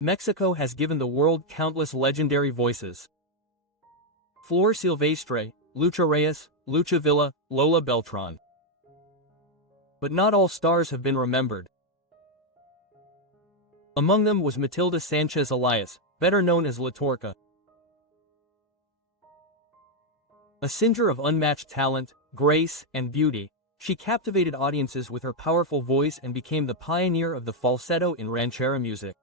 Mexico has given the world countless legendary voices. Flor Silvestre, Lucha Reyes, Lucha Villa, Lola Beltran. But not all stars have been remembered. Among them was Matilde Sánchez Elias, better known as La Torca. A singer of unmatched talent, grace, and beauty, she captivated audiences with her powerful voice and became the pioneer of the falsetto in ranchera music.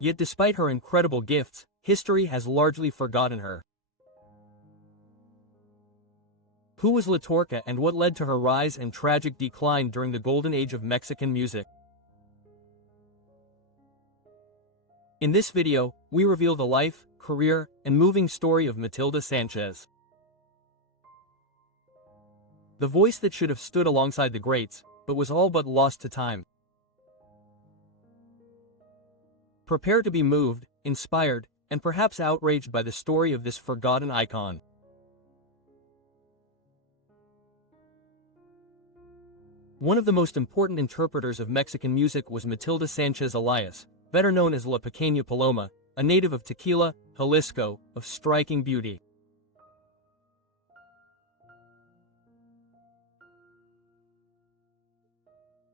Yet despite her incredible gifts, history has largely forgotten her. Who was La Torca and what led to her rise and tragic decline during the golden age of Mexican music? In this video, we reveal the life, career, and moving story of Matilde Sánchez. The voice that should have stood alongside the greats, but was all but lost to time. Prepare to be moved, inspired, and perhaps outraged by the story of this forgotten icon. One of the most important interpreters of Mexican music was Matilde Sánchez Elias, better known as La Pequeña Paloma, a native of Tequila, Jalisco, of striking beauty.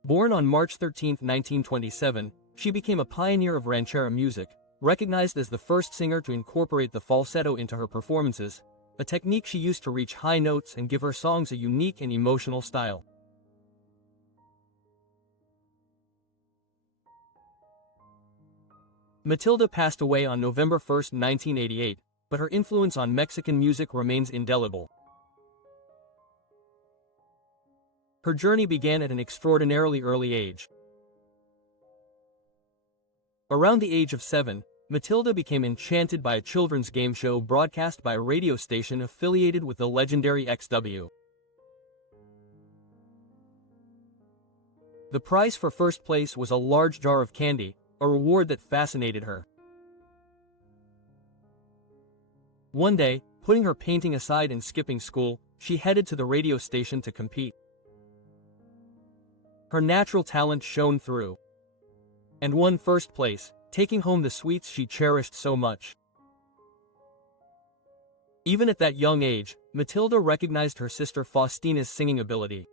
Born on March 13, 1927, she became a pioneer of ranchera music, recognized as the first singer to incorporate the falsetto into her performances, a technique she used to reach high notes and give her songs a unique and emotional style. Matilde passed away on November 1, 1988, but her influence on Mexican music remains indelible. Her journey began at an extraordinarily early age. Around the age of 7, Matilde became enchanted by a children's game show broadcast by a radio station affiliated with the legendary XW. The prize for first place was a large jar of candy, a reward that fascinated her. One day, putting her painting aside and skipping school, she headed to the radio station to compete. Her natural talent shone through, and won first place, taking home the sweets she cherished so much. Even at that young age, Matilde recognized her sister Faustina's singing ability.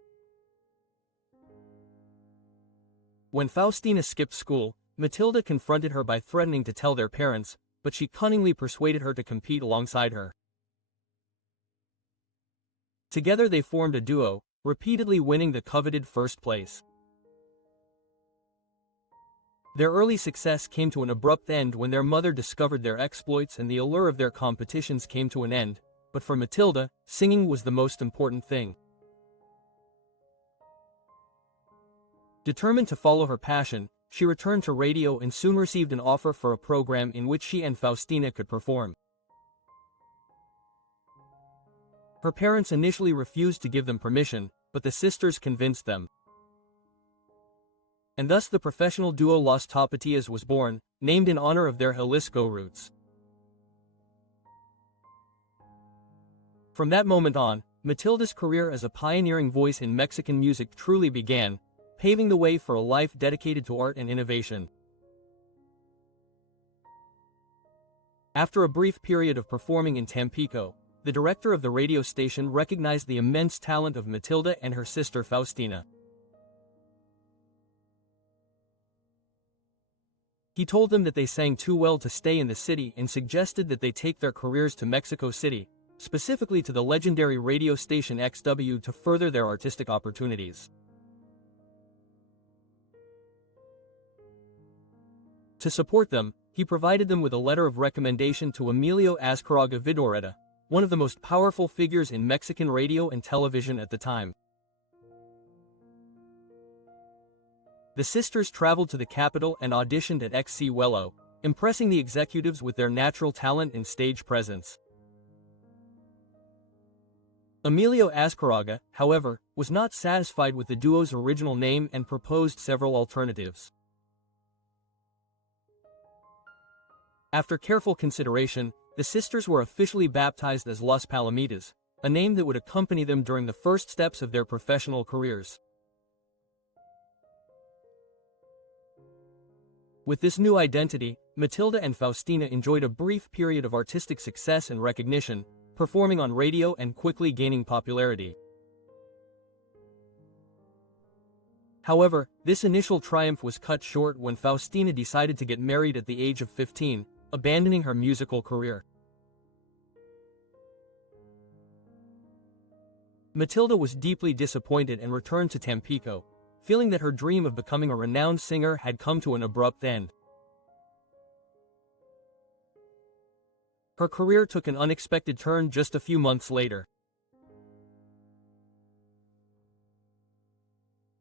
When Faustina skipped school, Matilde confronted her by threatening to tell their parents, but she cunningly persuaded her to compete alongside her. Together they formed a duo, repeatedly winning the coveted first place. Their early success came to an abrupt end when their mother discovered their exploits and the allure of their competitions came to an end, but for Matilde, singing was the most important thing. Determined to follow her passion, she returned to radio and soon received an offer for a program in which she and Faustina could perform. Her parents initially refused to give them permission, but the sisters convinced them. And thus the professional duo Las Tapatías was born, named in honor of their Jalisco roots. From that moment on, Matilde's career as a pioneering voice in Mexican music truly began, paving the way for a life dedicated to art and innovation. After a brief period of performing in Tampico, the director of the radio station recognized the immense talent of Matilde and her sister Faustina. He told them that they sang too well to stay in the city and suggested that they take their careers to Mexico City, specifically to the legendary radio station XW to further their artistic opportunities. To support them, he provided them with a letter of recommendation to Emilio Azcárraga Vidorreta, one of the most powerful figures in Mexican radio and television at the time. The sisters traveled to the capital and auditioned at XCuelo, impressing the executives with their natural talent and stage presence. Emilio Azcárraga, however, was not satisfied with the duo's original name and proposed several alternatives. After careful consideration, the sisters were officially baptized as Las Palomitas, a name that would accompany them during the first steps of their professional careers. With this new identity, Matilde and Faustina enjoyed a brief period of artistic success and recognition, performing on radio and quickly gaining popularity. However, this initial triumph was cut short when Faustina decided to get married at the age of 15, abandoning her musical career. Matilde was deeply disappointed and returned to Tampico, feeling that her dream of becoming a renowned singer had come to an abrupt end. Her career took an unexpected turn just a few months later.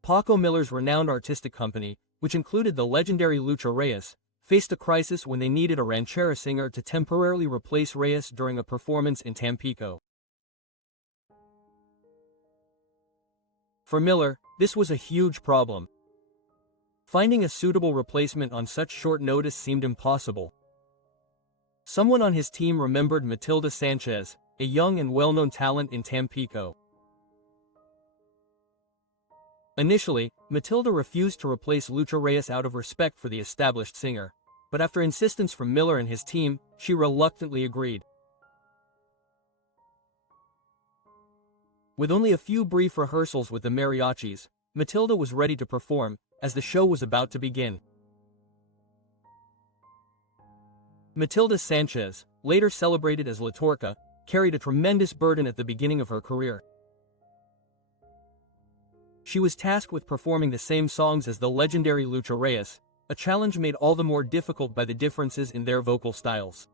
Paco Miller's renowned artistic company, which included the legendary Lucha Reyes, faced a crisis when they needed a ranchera singer to temporarily replace Reyes during a performance in Tampico. For Miller, this was a huge problem. Finding a suitable replacement on such short notice seemed impossible. Someone on his team remembered Matilde Sánchez, a young and well-known talent in Tampico. Initially, Matilde refused to replace Lucha Reyes out of respect for the established singer, but after insistence from Miller and his team, she reluctantly agreed. With only a few brief rehearsals with the mariachis, Matilde was ready to perform, as the show was about to begin. Matilde Sánchez, later celebrated as La Torca, carried a tremendous burden at the beginning of her career. She was tasked with performing the same songs as the legendary Lucha Reyes, a challenge made all the more difficult by the differences in their vocal styles.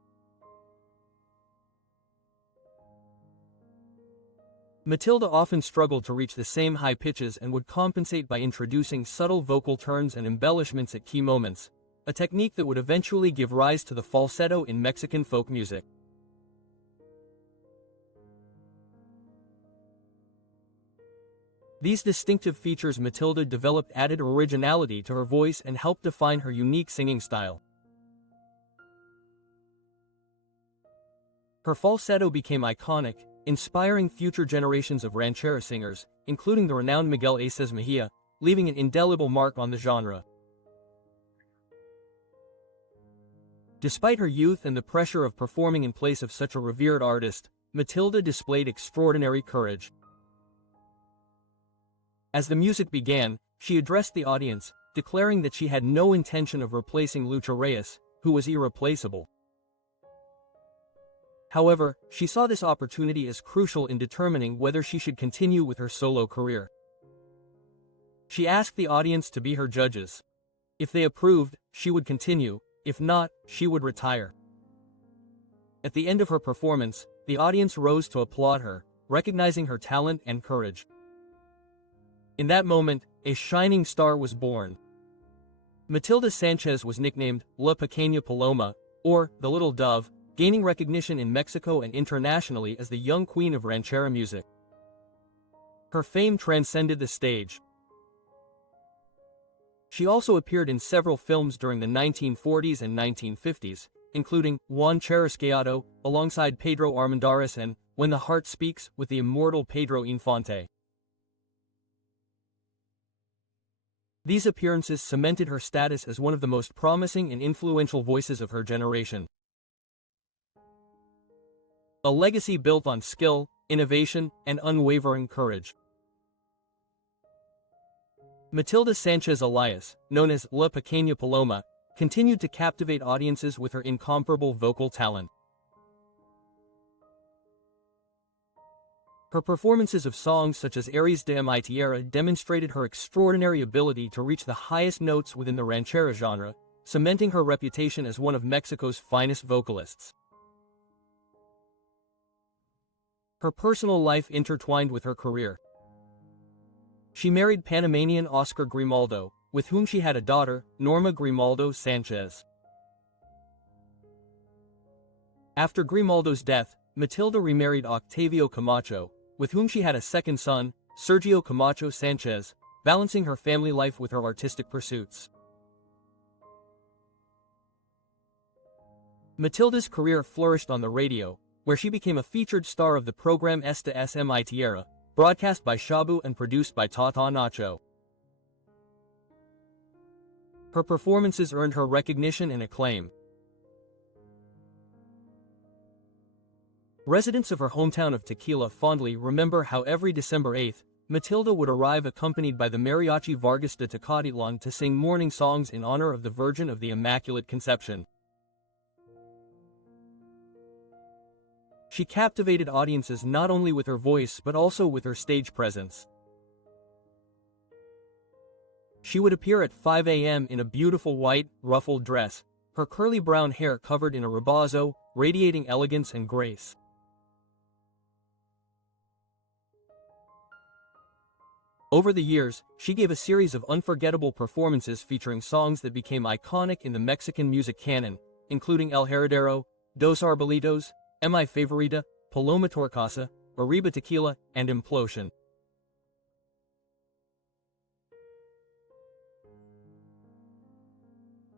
Matilde often struggled to reach the same high pitches and would compensate by introducing subtle vocal turns and embellishments at key moments, a technique that would eventually give rise to the falsetto in Mexican folk music. These distinctive features Matilde developed added originality to her voice and helped define her unique singing style. Her falsetto became iconic, inspiring future generations of ranchera singers, including the renowned Miguel Aces Mejia, leaving an indelible mark on the genre. Despite her youth and the pressure of performing in place of such a revered artist, Matilde displayed extraordinary courage. As the music began, she addressed the audience, declaring that she had no intention of replacing Lucha Reyes, who was irreplaceable. However, she saw this opportunity as crucial in determining whether she should continue with her solo career. She asked the audience to be her judges. If they approved, she would continue, if not, she would retire. At the end of her performance, the audience rose to applaud her, recognizing her talent and courage. In that moment, a shining star was born. Matilde Sánchez was nicknamed La Pequeña Paloma, or the Little Dove, gaining recognition in Mexico and internationally as the young queen of ranchera music. Her fame transcended the stage. She also appeared in several films during the 1940s and 1950s, including Juan Charrasqueado, alongside Pedro Armendariz, and When the Heart Speaks with the immortal Pedro Infante. These appearances cemented her status as one of the most promising and influential voices of her generation. A legacy built on skill, innovation, and unwavering courage. Matilde Sánchez Elias, known as La Pequeña Paloma, continued to captivate audiences with her incomparable vocal talent. Her performances of songs such as Aries de Mi Tierra demonstrated her extraordinary ability to reach the highest notes within the ranchera genre, cementing her reputation as one of Mexico's finest vocalists. Her personal life intertwined with her career. She married Panamanian Oscar Grimaldo, with whom she had a daughter, Norma Grimaldo Sánchez. After Grimaldo's death, Matilde remarried Octavio Camacho, with whom she had a second son, Sergio Camacho Sánchez, balancing her family life with her artistic pursuits. Matilde's career flourished on the radio, where she became a featured star of the program Esta es Mi Tierra, broadcast by Shabu and produced by Tata Nacho. Her performances earned her recognition and acclaim. Residents of her hometown of Tequila fondly remember how every December 8th, Matilde would arrive accompanied by the Mariachi Vargas de Tecatitlán to sing morning songs in honor of the Virgin of the Immaculate Conception. She captivated audiences not only with her voice but also with her stage presence. She would appear at 5 a.m. in a beautiful white, ruffled dress, her curly brown hair covered in a rebozo, radiating elegance and grace. Over the years, she gave a series of unforgettable performances featuring songs that became iconic in the Mexican music canon, including El Heredero, Dos Arbolitos, Mi Favorita, Paloma Torcasa, Arriba Tequila, and Implosion.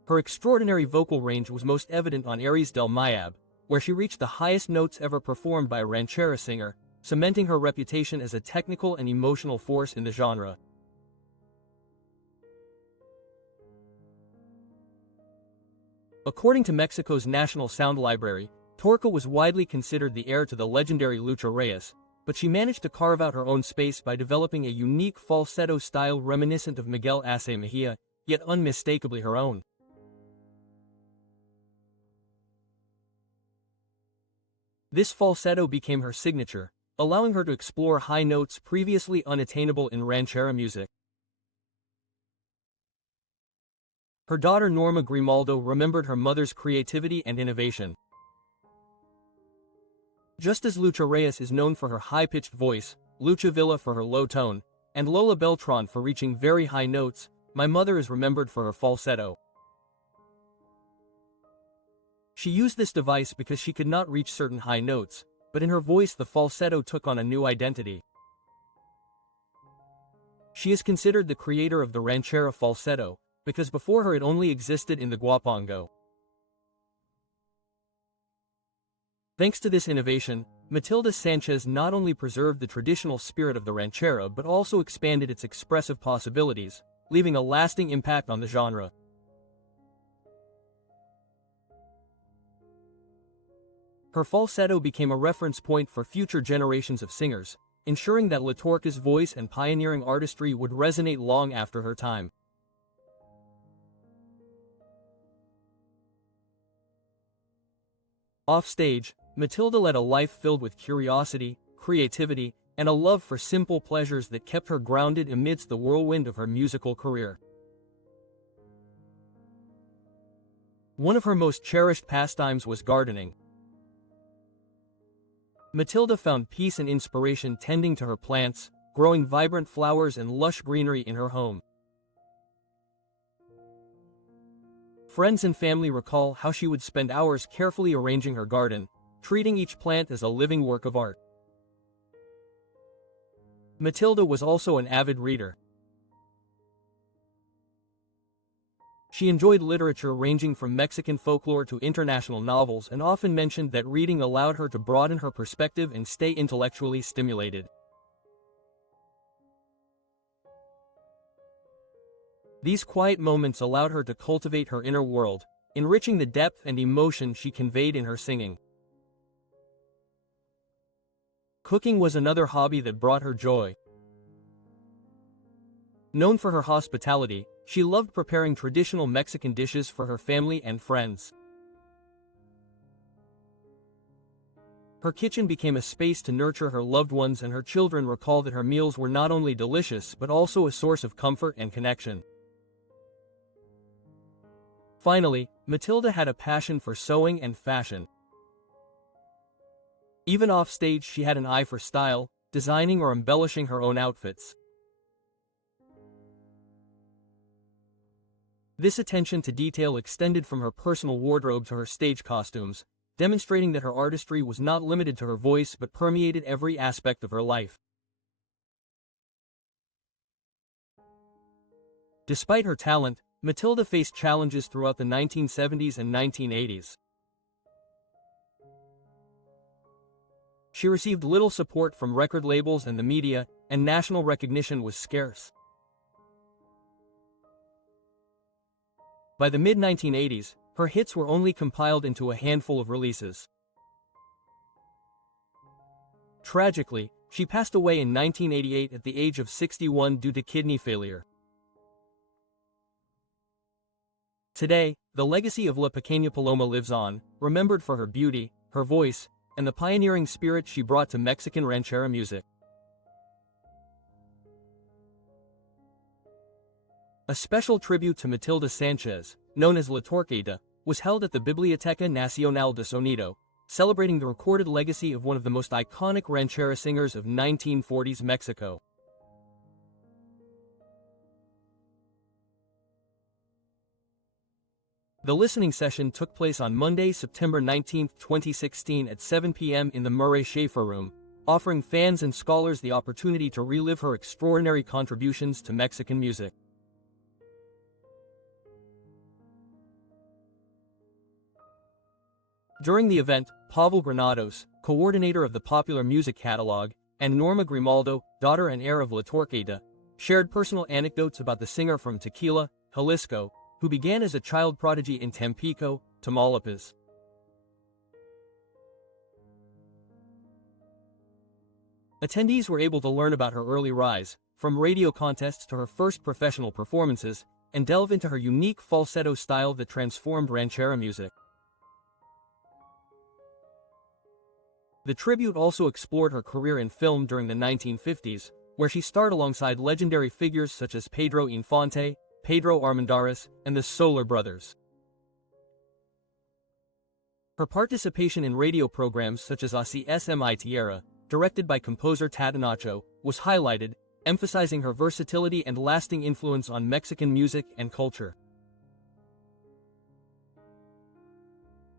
Her extraordinary vocal range was most evident on Aries del Mayab, where she reached the highest notes ever performed by a ranchera singer, cementing her reputation as a technical and emotional force in the genre. According to Mexico's National Sound Library, Torca was widely considered the heir to the legendary Lucha Reyes, but she managed to carve out her own space by developing a unique falsetto style reminiscent of Miguel Ace Mejia, yet unmistakably her own. This falsetto became her signature, allowing her to explore high notes previously unattainable in ranchera music. Her daughter Norma Grimaldo remembered her mother's creativity and innovation. Just as Lucha Reyes is known for her high-pitched voice, Lucha Villa for her low tone, and Lola Beltran for reaching very high notes, my mother is remembered for her falsetto. She used this device because she could not reach certain high notes, but in her voice the falsetto took on a new identity. She is considered the creator of the ranchera falsetto, because before her it only existed in the guapango. Thanks to this innovation, Matilde Sánchez not only preserved the traditional spirit of the ranchera but also expanded its expressive possibilities, leaving a lasting impact on the genre. Her falsetto became a reference point for future generations of singers, ensuring that La Torca's voice and pioneering artistry would resonate long after her time. Offstage, Matilde led a life filled with curiosity, creativity, and a love for simple pleasures that kept her grounded amidst the whirlwind of her musical career. One of her most cherished pastimes was gardening. Matilde found peace and inspiration tending to her plants, growing vibrant flowers and lush greenery in her home. Friends and family recall how she would spend hours carefully arranging her garden, treating each plant as a living work of art. Matilde was also an avid reader. She enjoyed literature ranging from Mexican folklore to international novels and often mentioned that reading allowed her to broaden her perspective and stay intellectually stimulated. These quiet moments allowed her to cultivate her inner world, enriching the depth and emotion she conveyed in her singing. Cooking was another hobby that brought her joy. Known for her hospitality, she loved preparing traditional Mexican dishes for her family and friends. Her kitchen became a space to nurture her loved ones, and her children recall that her meals were not only delicious but also a source of comfort and connection. Finally, Matilde had a passion for sewing and fashion. Even offstage, she had an eye for style, designing or embellishing her own outfits. This attention to detail extended from her personal wardrobe to her stage costumes, demonstrating that her artistry was not limited to her voice but permeated every aspect of her life. Despite her talent, Matilde faced challenges throughout the 1970s and 1980s. She received little support from record labels and the media, and national recognition was scarce. By the mid-1980s, her hits were only compiled into a handful of releases. Tragically, she passed away in 1988 at the age of 61 due to kidney failure. Today, the legacy of La Pequeña Paloma lives on, remembered for her beauty, her voice, and the pioneering spirit she brought to Mexican ranchera music. A special tribute to Matilde Sánchez, known as La Torcacita, was held at the Biblioteca Nacional de Sonido, celebrating the recorded legacy of one of the most iconic ranchera singers of 1940s Mexico. The listening session took place on Monday, September 19, 2016 at 7 p.m. in the Murray Schaefer Room, offering fans and scholars the opportunity to relive her extraordinary contributions to Mexican music. During the event, Pavel Granados, coordinator of the Popular Music Catalog, and Norma Grimaldo, daughter and heir of La Torcacita, shared personal anecdotes about the singer from Tequila, Jalisco, who began as a child prodigy in Tampico, Tamaulipas. Attendees were able to learn about her early rise, from radio contests to her first professional performances, and delve into her unique falsetto style that transformed ranchera music. The tribute also explored her career in film during the 1950s, where she starred alongside legendary figures such as Pedro Infante, Pedro Armendariz, and the Solar Brothers. Her participation in radio programs such as Así es mi tierra, directed by composer Tatanacho, was highlighted, emphasizing her versatility and lasting influence on Mexican music and culture.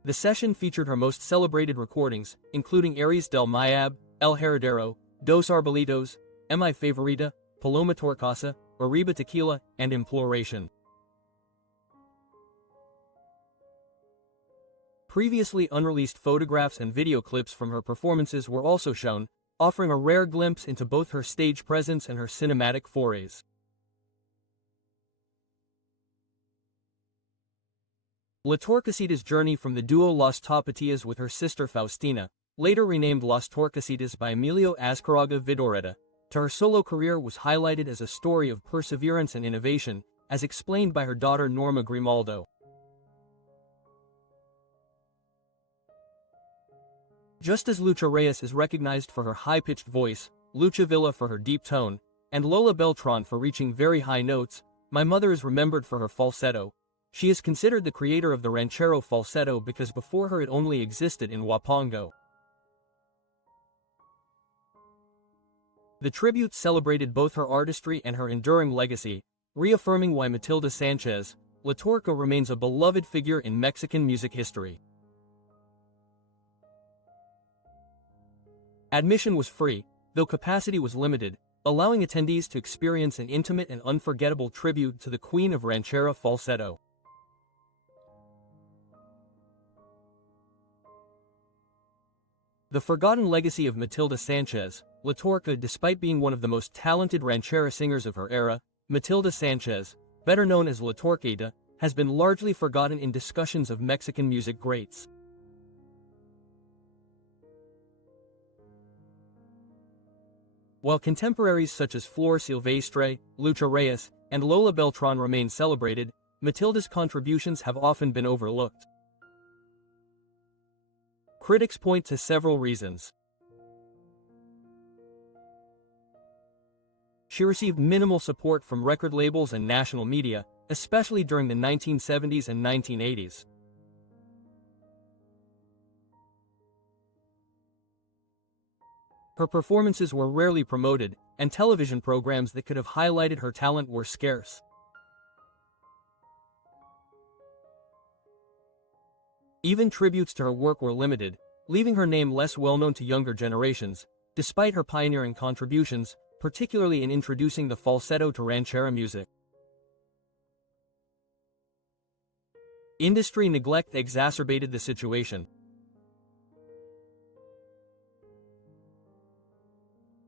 The session featured her most celebrated recordings, including Aries del Mayab, El Heredero, Dos Arbolitos, Mi Favorita, Paloma Torcasa, Arriba Tequila, and Imploration. Previously unreleased photographs and video clips from her performances were also shown, offering a rare glimpse into both her stage presence and her cinematic forays. La Torcacita's journey from the duo Las Tapatías with her sister Faustina, later renamed Las Torcacitas by Emilio Azcárraga Vidorreta, to her solo career was highlighted as a story of perseverance and innovation, as explained by her daughter Norma Grimaldo. Just as Lucha Reyes is recognized for her high-pitched voice, Lucha Villa for her deep tone, and Lola Beltran for reaching very high notes, my mother is remembered for her falsetto. She is considered the creator of the ranchero falsetto because before her it only existed in Huapango. The tribute celebrated both her artistry and her enduring legacy, reaffirming why Matilde Sánchez, La Torca remains a beloved figure in Mexican music history. Admission was free, though capacity was limited, allowing attendees to experience an intimate and unforgettable tribute to the queen of ranchera falsetto. The forgotten legacy of Matilde Sánchez, La Torca. Despite being one of the most talented ranchera singers of her era, Matilde Sánchez, better known as La Torcacita, has been largely forgotten in discussions of Mexican music greats. While contemporaries such as Flor Silvestre, Lucha Reyes, and Lola Beltran remain celebrated, Matilde's contributions have often been overlooked. Critics point to several reasons. She received minimal support from record labels and national media, especially during the 1970s and 1980s. Her performances were rarely promoted, and television programs that could have highlighted her talent were scarce. Even tributes to her work were limited, leaving her name less well-known to younger generations, despite her pioneering contributions, particularly in introducing the falsetto to ranchera music. Industry neglect exacerbated the situation.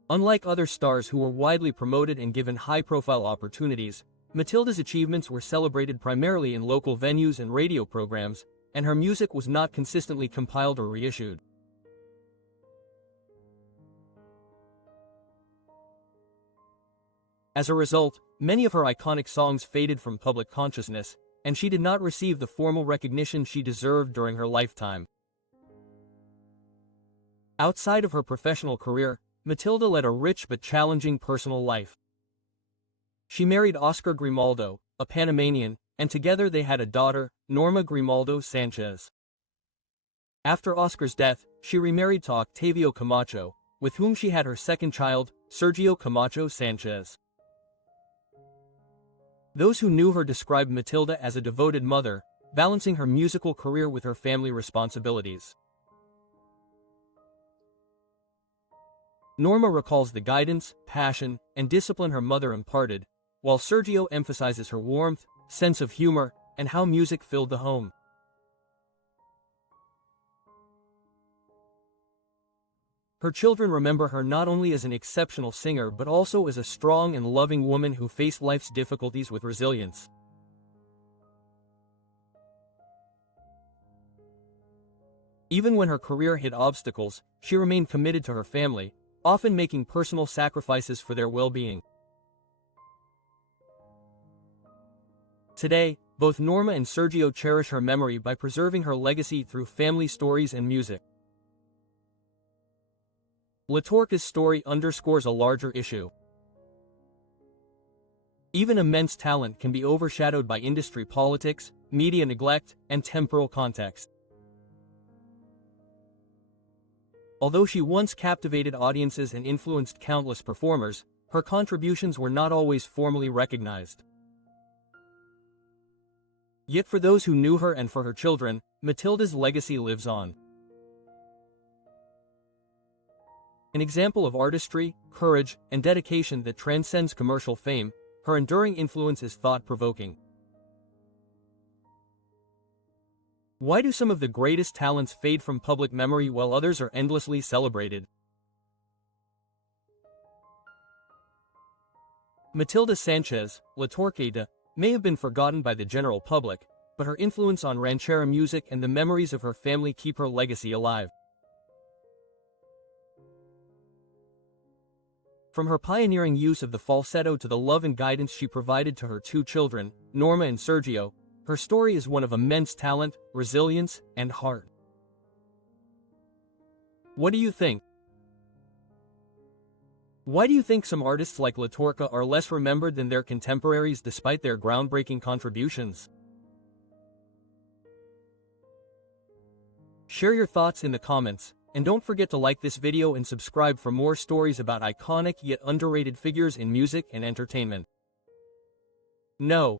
Unlike other stars who were widely promoted and given high-profile opportunities, Matilda's achievements were celebrated primarily in local venues and radio programs, and her music was not consistently compiled or reissued. As a result, many of her iconic songs faded from public consciousness, and she did not receive the formal recognition she deserved during her lifetime. Outside of her professional career, Matilda led a rich but challenging personal life. She married Oscar Grimaldo, a Panamanian, and together they had a daughter, Norma Grimaldo Sánchez. After Oscar's death, she remarried to Octavio Camacho, with whom she had her second child, Sergio Camacho Sánchez. Those who knew her described Matilda as a devoted mother, balancing her musical career with her family responsibilities. Norma recalls the guidance, passion, and discipline her mother imparted, while Sergio emphasizes her warmth, sense of humor, and how music filled the home. Her children remember her not only as an exceptional singer but also as a strong and loving woman who faced life's difficulties with resilience. Even when her career hit obstacles, she remained committed to her family, often making personal sacrifices for their well-being. Today, both Norma and Sergio cherish her memory by preserving her legacy through family stories and music. Latorca's story underscores a larger issue. Even immense talent can be overshadowed by industry politics, media neglect, and temporal context. Although she once captivated audiences and influenced countless performers, her contributions were not always formally recognized. Yet for those who knew her and for her children, Matilda's legacy lives on. An example of artistry, courage, and dedication that transcends commercial fame, her enduring influence is thought-provoking. Why do some of the greatest talents fade from public memory while others are endlessly celebrated? Matilde Sánchez, Torcacita, may have been forgotten by the general public, but her influence on ranchera music and the memories of her family keep her legacy alive. From her pioneering use of the falsetto to the love and guidance she provided to her two children, Norma and Sergio, her story is one of immense talent, resilience, and heart. What do you think? Why do you think some artists like Latorca are less remembered than their contemporaries despite their groundbreaking contributions? Share your thoughts in the comments, and don't forget to like this video and subscribe for more stories about iconic yet underrated figures in music and entertainment. No,